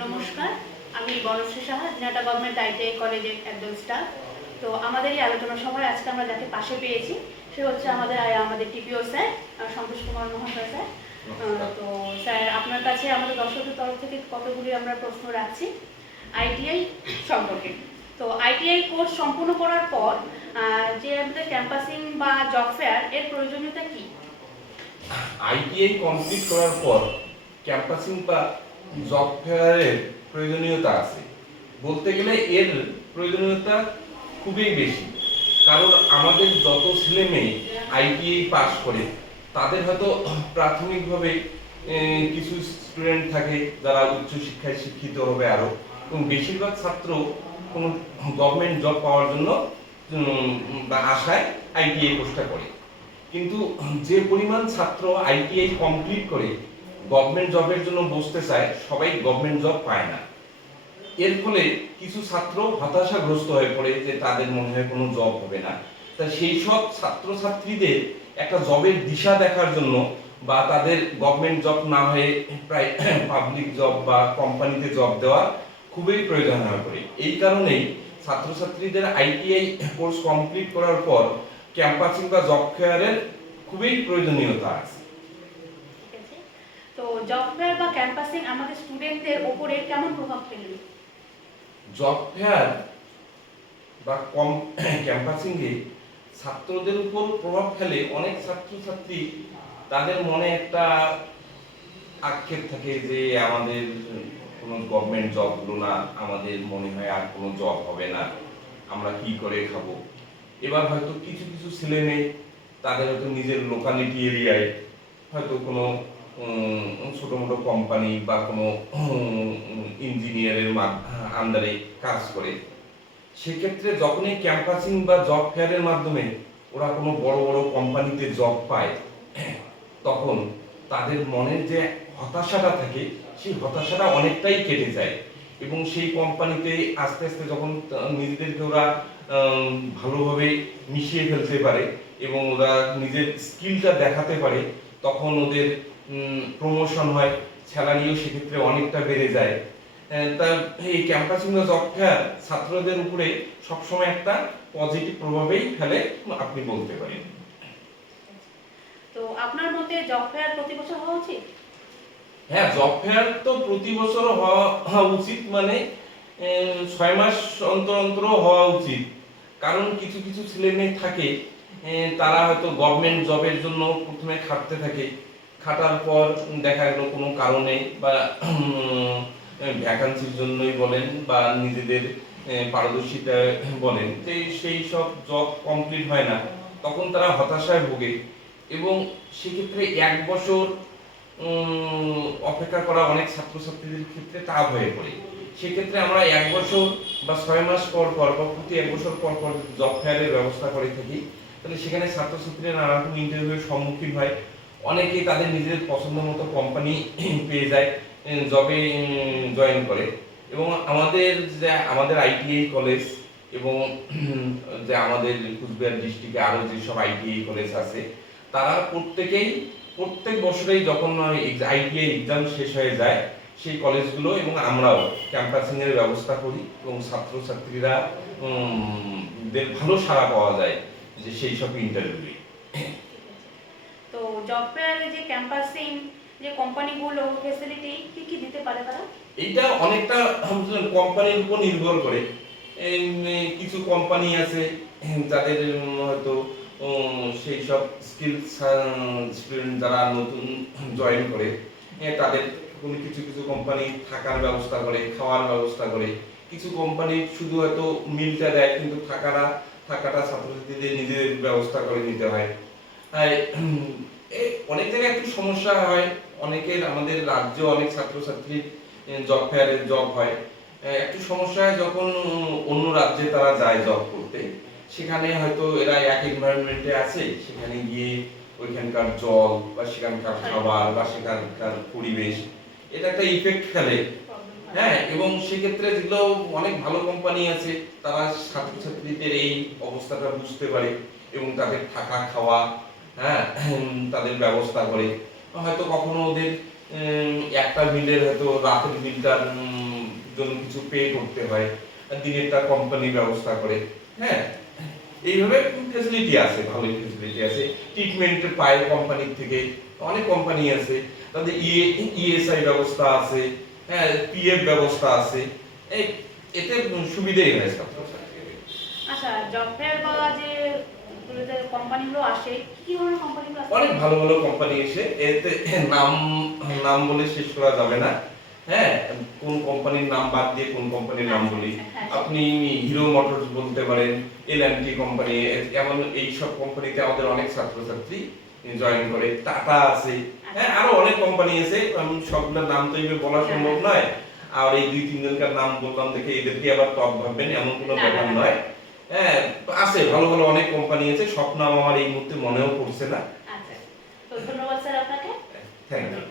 নমস্কার, আমি Banasree Saha, Dinhata government ITI কলেজের একজন স্টাফ। তো আমাদের এই আলোচনা সভায় আজকে আমরা যাকে পাশে পেয়েছি সে হচ্ছে আমাদের টিপিও স্যার, সন্তোষ কুমার মহাশয় স্যার। তো স্যার, আপনার কাছে আমাদের দর্শকদের তরফ থেকে কতগুলি আমরা প্রশ্ন রাখছি আইটিআই সম্পর্কে। তো আইটিআই কোর্স সম্পূর্ণ করার পর যে আমাদের ক্যাম্পাসিং বা জব ফেয়ার এর প্রয়োজনীয়তা কি? আইটিআই কমপ্লিট করার পর ক্যাম্পাসিং বা জব ফেয়ারের প্রয়োজনীয়তা আছে। বলতে গেলে এর প্রয়োজনীয়তা খুবই বেশি, কারণ আমাদের যত ছেলে মেয়ে আইটিআই পাস করে তাদের হয়তো প্রাথমিকভাবে কিছু স্টুডেন্ট থাকে যারা উচ্চশিক্ষায় শিক্ষিত হবে আরো, এবং বেশিরভাগ ছাত্র কোনো গভর্নমেন্ট জব পাওয়ার জন্য বা আশায় আইটিআই কোর্সটা করে। কিন্তু যে পরিমাণ ছাত্র আইটিআই কমপ্লিট করে গভর্নমেন্ট জবের জন্য বসতে চায়, সবাই গভর্নমেন্ট জব পায় না। এর ফলে কিছু ছাত্র হতাশাগ্রস্ত হয়ে পড়ে যে তাদের মনে হয় কোনো জব হবে না। তা সেই সব ছাত্রছাত্রীদের একটা জবের দিশা দেখার জন্য বা তাদের গভর্নমেন্ট জব না হয়ে প্রায় পাবলিক জব বা কোম্পানিতে জব দেওয়া খুবই প্রয়োজন হয়ে পড়ে। এই কারণেই ছাত্রছাত্রীদের আইটিআই কোর্স কমপ্লিট করার পর ক্যাম্পাসিং বা জব ফেয়ারের খুবই প্রয়োজনীয়তা আছে। তো জব ফেয়ার বা ক্যাম্পাসিং আমাদের স্টুডেন্টদের উপরে কেমন প্রভাব ফেলবে? জব ফেয়ার বা ক্যাম্পাসিং এ ছাত্রদের উপর প্রভাব ফেলে। অনেক ছাত্রছাত্রী তাদের মনে একটা আক্ষেপ থাকে যে আমাদের কোনো গভর্নমেন্ট জব হলো না, আমাদের মনে হয় আর কোনো জব হবে না, আমরা কি করে খাবো। এবার হয়তো কিছু কিছু ছেলে মেয়ে তাদের হয়তো নিজের লোকালিটি এরিয়ায় হয়তো কোনো ছোট মোটো কোম্পানি বা কোনো ইঞ্জিনিয়ারের আন্ডারে কাজ করে। সেক্ষেত্রে যখনই ক্যাম্পাসিং বা জব ফেয়ারের মাধ্যমে ওরা কোনো বড় বড় কোম্পানিতে জব পায়, তখন তাদের মনের যে হতাশাটা থাকে সেই হতাশাটা অনেকটাই কেটে যায়, এবং সেই কোম্পানিতে আস্তে আস্তে যখন নিজেদেরকে ওরা ভালোভাবে মিশিয়ে ফেলতে পারে এবং ওরা নিজের স্কিলটা দেখাতে পারে, তখন ওদের প্রমোশন হয়, স্যালারিও সেক্ষেত্রে অনেকটা বেড়ে যায়। তা এই ক্যাম্পাসিং বা জব ফেয়ার ছাত্রদের উপরে সবসময় একটা পজিটিভ প্রভাবেই ফেলে আপনি বলতে পারেন। তো আপনার মতে জব ফেয়ার প্রতি বছর হওয়া উচিত? হ্যাঁ, জব ফেয়ার তো প্রতি বছর হওয়া উচিত, মানে 6 মাস অন্তর অন্তর হওয়া উচিত। কারণ কিছু কিছু ছেলে মেয়ে থাকে তারা হয়তো গভর্নমেন্ট জবের জন্য প্রথমে খাটতে থাকে, খাটার পর দেখা গেল কোনো কারণে বা ভ্যাকান্সির জন্যই বলেন বা নিজেদের পারদর্শিতা বলেন যে সেই সব জব কমপ্লিট হয় না, তখন তারা হতাশায় ভোগে। এবং সেক্ষেত্রে 1 বছর অপেক্ষা করা অনেক ছাত্রছাত্রীদের ক্ষেত্রে টাফ হয়ে পড়ে। সেক্ষেত্রে আমরা 1 বছর বা 6 মাস পর পর বা প্রতি 1 বছর পর পর জব ফেয়ারের ব্যবস্থা করে থাকি, তাহলে সেখানে ছাত্রছাত্রীরা নানা রকম ইন্টারভিউয়ের সম্মুখীন হয়। অনেকেই তাদের নিজেদের পছন্দ মতো কোম্পানি পেয়ে যায়, জবে জয়েন করে। এবং আমাদের আইটিআই কলেজ এবং যে আমাদের কুচবিহার ডিস্ট্রিক্টে আরো যেসব আইটিআই কলেজ আছে, তারা প্রত্যেক বছরেই যখন আইটিআই এক্সাম শেষ হয়ে যায় সেই কলেজগুলো এবং আমরাও ক্যাম্পাসিং এর ব্যবস্থা করি, এবং ছাত্রছাত্রীরা দের ভালো সাড়া পাওয়া যায় যে সেই সব ইন্টারভিউয়ে। তো জব ফেয়ারে যে ক্যাম্পাসিং যে কোম্পানিগুলো ফ্যাসিলিটি কি কি দিতে পারে তারা? এইটা অনেকটা কোম্পানির উপর নির্ভর করে। কিছু কোম্পানি আছে যাদের হয়তো সেই সব স্কিল স্টুডেন্ট যারা নতুন জয়েন করে তাদের কোনো কিছু কিছু কোম্পানি থাকার ব্যবস্থা করে, খাওয়ার ব্যবস্থা করে। কিছু কোম্পানি শুধু হয়তো মিলটা দেয়, কিন্তু থাকাটা ছাত্রছাত্রীদের নিজেদের ব্যবস্থা করে নিতে হয়। অনেক জায়গায় একটু সমস্যা হয়। আমাদের রাজ্যে অনেক ছাত্রছাত্রী জব ফেয়ারে জব হয়, একটু সমস্যা হয় যখন অন্য রাজ্যে তারা যায় জব করতে। সেখানে হয়তো এরা এক এনভায়রনমেন্টে আছে, সেখানে গিয়ে ওইখানকার জল বা সেখানকার খাবার বা সেখানকার পরিবেশ এটা একটা ইফেক্ট ফেলে। হ্যাঁ, এবং সেক্ষেত্রে যেগুলো অনেক ভালো কোম্পানি আছে তারা ছাত্রছাত্রীদের এই অবস্থাটা বুঝতে পারে এবং তাদের থাকা খাওয়া, হ্যাঁ, তাদের ব্যবস্থা করে। হয়তো কখনো ওদের একটা মিলের হয়তো রাতের মিলটার জন্য কিছু পে করতে হয়, আর দিনেরটা কোম্পানি ব্যবস্থা করে। হ্যাঁ, এইভাবে ফেসিলিটি আছে, ভালোই ফেসিলিটি আছে। ট্রিটমেন্ট পায় কোম্পানির থেকে, অনেক কোম্পানি আছে, তাদের ইএসআই ব্যবস্থা আছে, হ্যাঁ, পিএফ ব্যবস্থা আছে। এই এতে সুবিধাই হয় ছাত্রছাত্রীদের। আচ্ছা, জব ফেয়ার বা যে কোম্পানিগুলো আসে, কি ধরনের কোম্পানিগুলো আসে? অনেক ভালো ভালো কোম্পানি এসে, এতে নাম নাম বলে শেষ করা যাবে না। হ্যাঁ, কোন কোম্পানির নাম বাদ দিয়ে কোন কোম্পানির নাম বলি। হ্যাঁ। আপনি হিরো মোটরস বলতে পারেন, এল&টি কোম্পানি, এমন এই সব কোম্পানিতে আমাদের অনেক ছাত্রছাত্রী জয়েন করে। টাটা আছে, হ্যাঁ, আরো অনেক কোম্পানি আছে, সবগুলোর নাম তো এইভাবে বলা সম্ভব নয়। আর এই 2-3 জনকার নাম বললাম দেখে এদেরকে আবার টপ ভাববেন এমন কোনো ব্যাপার নয়। হ্যাঁ, আছে ভালো ভালো অনেক কোম্পানি আছে, সব নাম আমার এই মুহূর্তে মনেও পড়ছে না। আচ্ছা, তো ধন্যবাদ স্যার আপনাকে। Thank you.